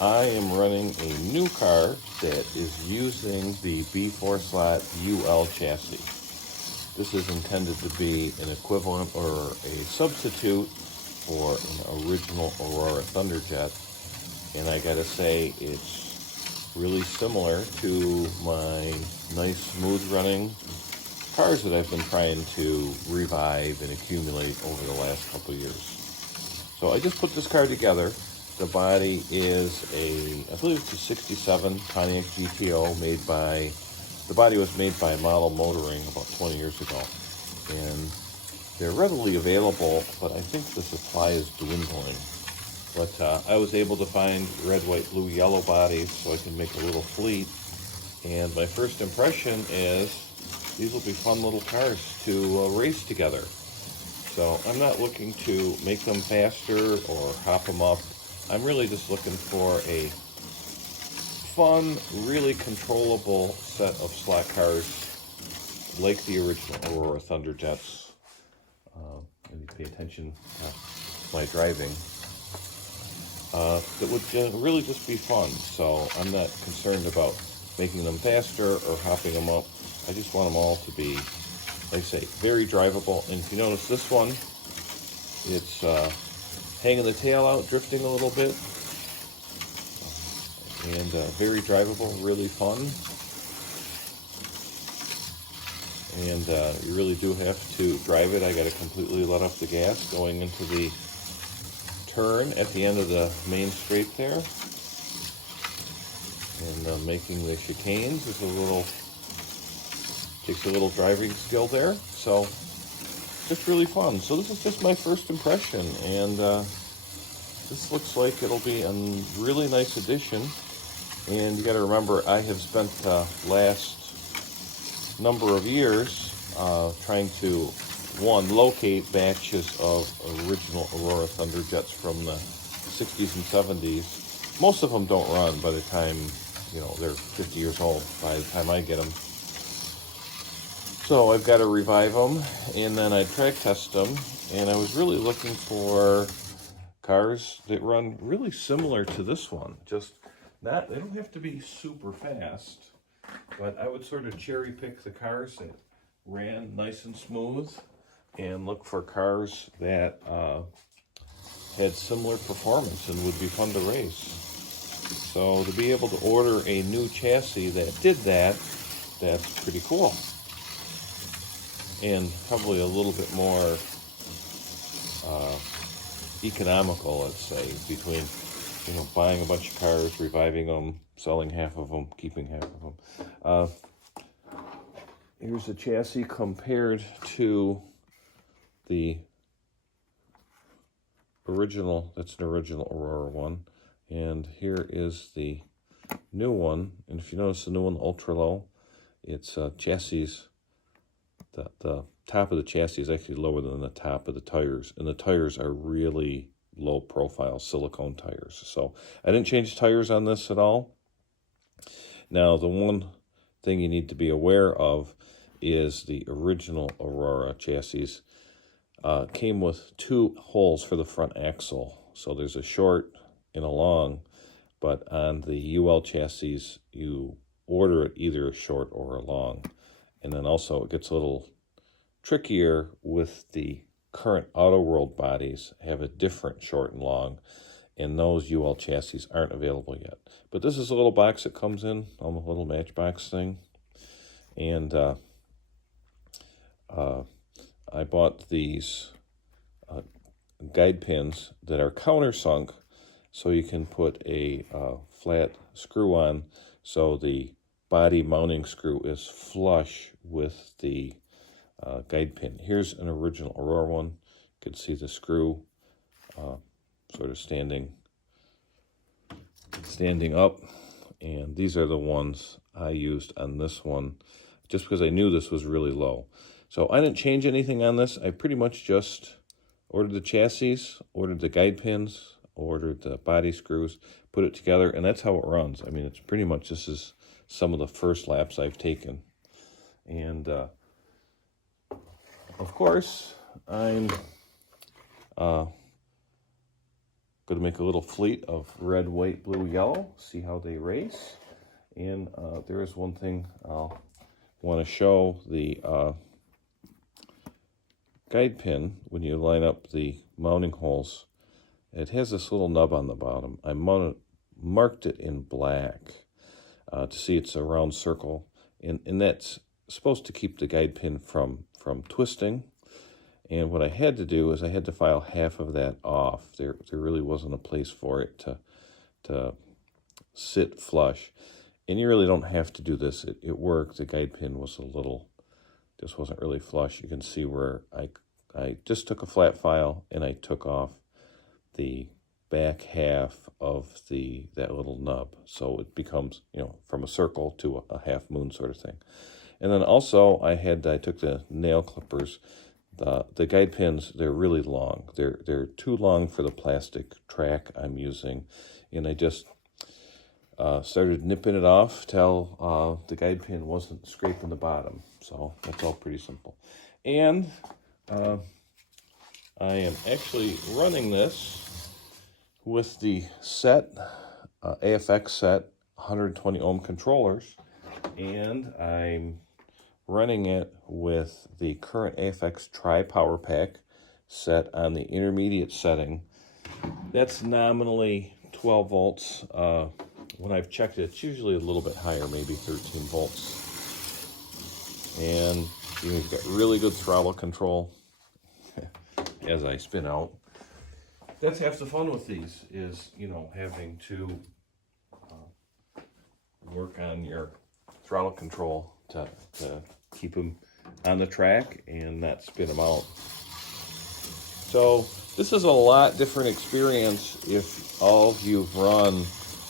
I am running a new car that is using the B4Slot UL chassis. This is intended to be an equivalent or a substitute for an original Aurora Thunder Jet. And I gotta say, it's really similar to my nice smooth running cars that I've been trying to revive and accumulate over the last couple of years. So I just put this car together. The body is I believe it's a 67 Pontiac GTO the body was made by Model Motoring about 20 years ago. And they're readily available, but I think the supply is dwindling. But I was able to find red, white, blue, yellow bodies so I can make a little fleet. And my first impression is these will be fun little cars to race together. So I'm not looking to make them faster or hop them up. I'm really just looking for a fun, really controllable set of slot cars like the original Aurora Thunder Jets. Maybe pay attention to my driving. That would really just be fun. So I'm not concerned about making them faster or hopping them up. I just want them all to be, like I say, very drivable. And if you notice this one, it's hanging the tail out, drifting a little bit, and very drivable, really fun. And you really do have to drive it. I got to completely let off the gas going into the turn at the end of the main straight there. And making the chicanes is takes a little driving skill there. So just really fun. So this is just my first impression, and this looks like it'll be a really nice addition. And you got to remember, I have spent the last number of years trying to locate batches of original Aurora Thunder Jets from the 60s and 70s. Most of them don't run by the time they're 50 years old by the time I get them. So I've got to revive them, and then I track test them, and I was really looking for cars that run really similar to this one. They don't have to be super fast, but I would sort of cherry pick the cars that ran nice and smooth and look for cars that had similar performance and would be fun to race. So to be able to order a new chassis that did that, that's pretty cool. And probably a little bit more economical, let's say, between buying a bunch of cars, reviving them, selling half of them, keeping half of them. Here's the chassis compared to the original. That's an original Aurora one. And here is the new one. And if you notice the new one, ultra low, it's chassis. The top of the chassis is actually lower than the top of the tires. And the tires are really low profile silicone tires. So I didn't change tires on this at all. Now, the one thing you need to be aware of is the original Aurora chassis came with 2 holes for the front axle. So there's a short and a long, but on the UL chassis, you order it either a short or a long. And then also it gets a little trickier with the current Auto World bodies, have a different short and long, and those UL chassis aren't available yet. But this is a little box that comes in, a little matchbox thing. And I bought these guide pins that are countersunk, so you can put a flat screw on, so the body mounting screw is flush with the guide pin. Here's an original Aurora one. You can see the screw sort of standing up, and these are the ones I used on this one just because I knew this was really low. So I didn't change anything on this. I pretty much just ordered the chassis, ordered the guide pins, ordered the body screws, put it together, and that's how it runs. I mean, it's pretty much, this is some of the first laps I've taken. And of course, I'm going to make a little fleet of red, white, blue, yellow, see how they race. And there is one thing I'll want to show. The guide pin, when you line up the mounting holes, it has this little nub on the bottom. I marked it in black to see it's a round circle, and that's supposed to keep the guide pin from twisting. And what I had to do is I had to file half of that off. There really wasn't a place for it to sit flush. And you really don't have to do this. It worked. The guide pin was just wasn't really flush. You can see where I just took a flat file and I took off the back half of that little nub. So it becomes, from a circle to a half moon sort of thing. And then also I took the nail clippers. The guide pins, they're really long. They're too long for the plastic track I'm using. And I just started nipping it off till the guide pin wasn't scraping the bottom. So that's all pretty simple. And I am actually running this with the AFX set 120 ohm controllers. And I'm running it with the current AFX Tri-Power Pack set on the intermediate setting. That's nominally 12 volts. When I've checked it, it's usually a little bit higher, maybe 13 volts. And you've got really good throttle control as I spin out. That's half the fun with these is, having to work on your throttle control to keep them on the track and not spin them out. So this is a lot different experience if all of you've run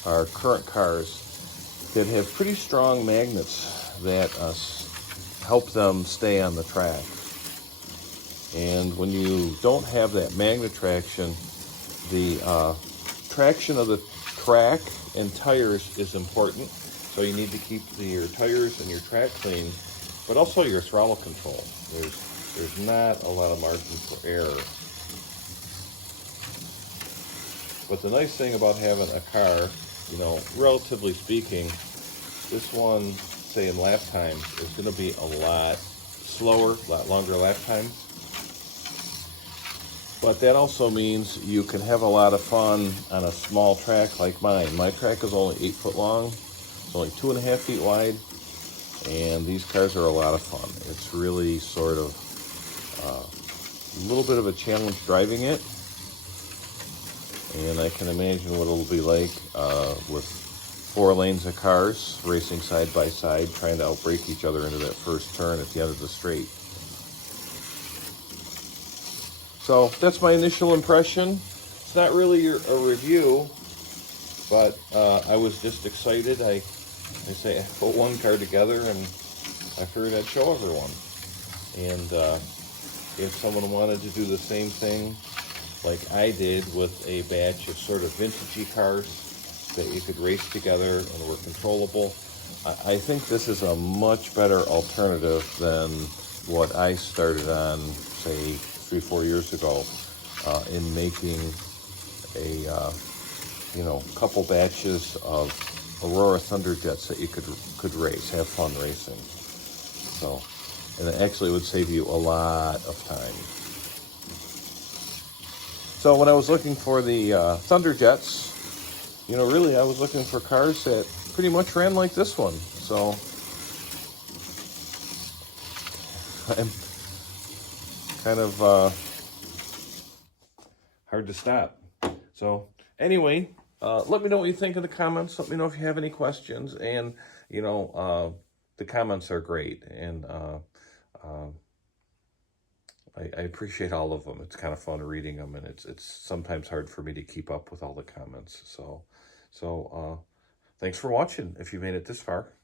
our current cars that have pretty strong magnets that help them stay on the track. And when you don't have that magnet traction, the traction of the track and tires is important. So you need to keep your tires and your track clean, but also your throttle control. There's not a lot of margin for error. But the nice thing about having a car, relatively speaking, this one, say in lap time, is going to be a lot slower, a lot longer lap time. But that also means you can have a lot of fun on a small track like mine. My track is only 8 foot long. It's only 2.5 feet wide. And these cars are a lot of fun. It's really sort of a little bit of a challenge driving it. And I can imagine what it'll be like with 4 lanes of cars racing side by side, trying to outbrake each other into that first turn at the end of the straight. So that's my initial impression. It's not really a review, but I was just excited. I put one car together and I figured I'd show everyone. And if someone wanted to do the same thing like I did with a batch of sort of vintagey cars that you could race together and were controllable, I think this is a much better alternative than what I started on, say, 3-4 years ago in making a couple batches of Aurora Thunder Jets that you could race, have fun racing. So, and it actually would save you a lot of time. So when I was looking for the Thunder Jets, really I was looking for cars that pretty much ran like this one. So I'm kind of hard to stop. So anyway, let me know what you think in the comments. Let me know if you have any questions. And, the comments are great. And I appreciate all of them. It's kind of fun reading them. And it's sometimes hard for me to keep up with all the comments. So thanks for watching if you made it this far.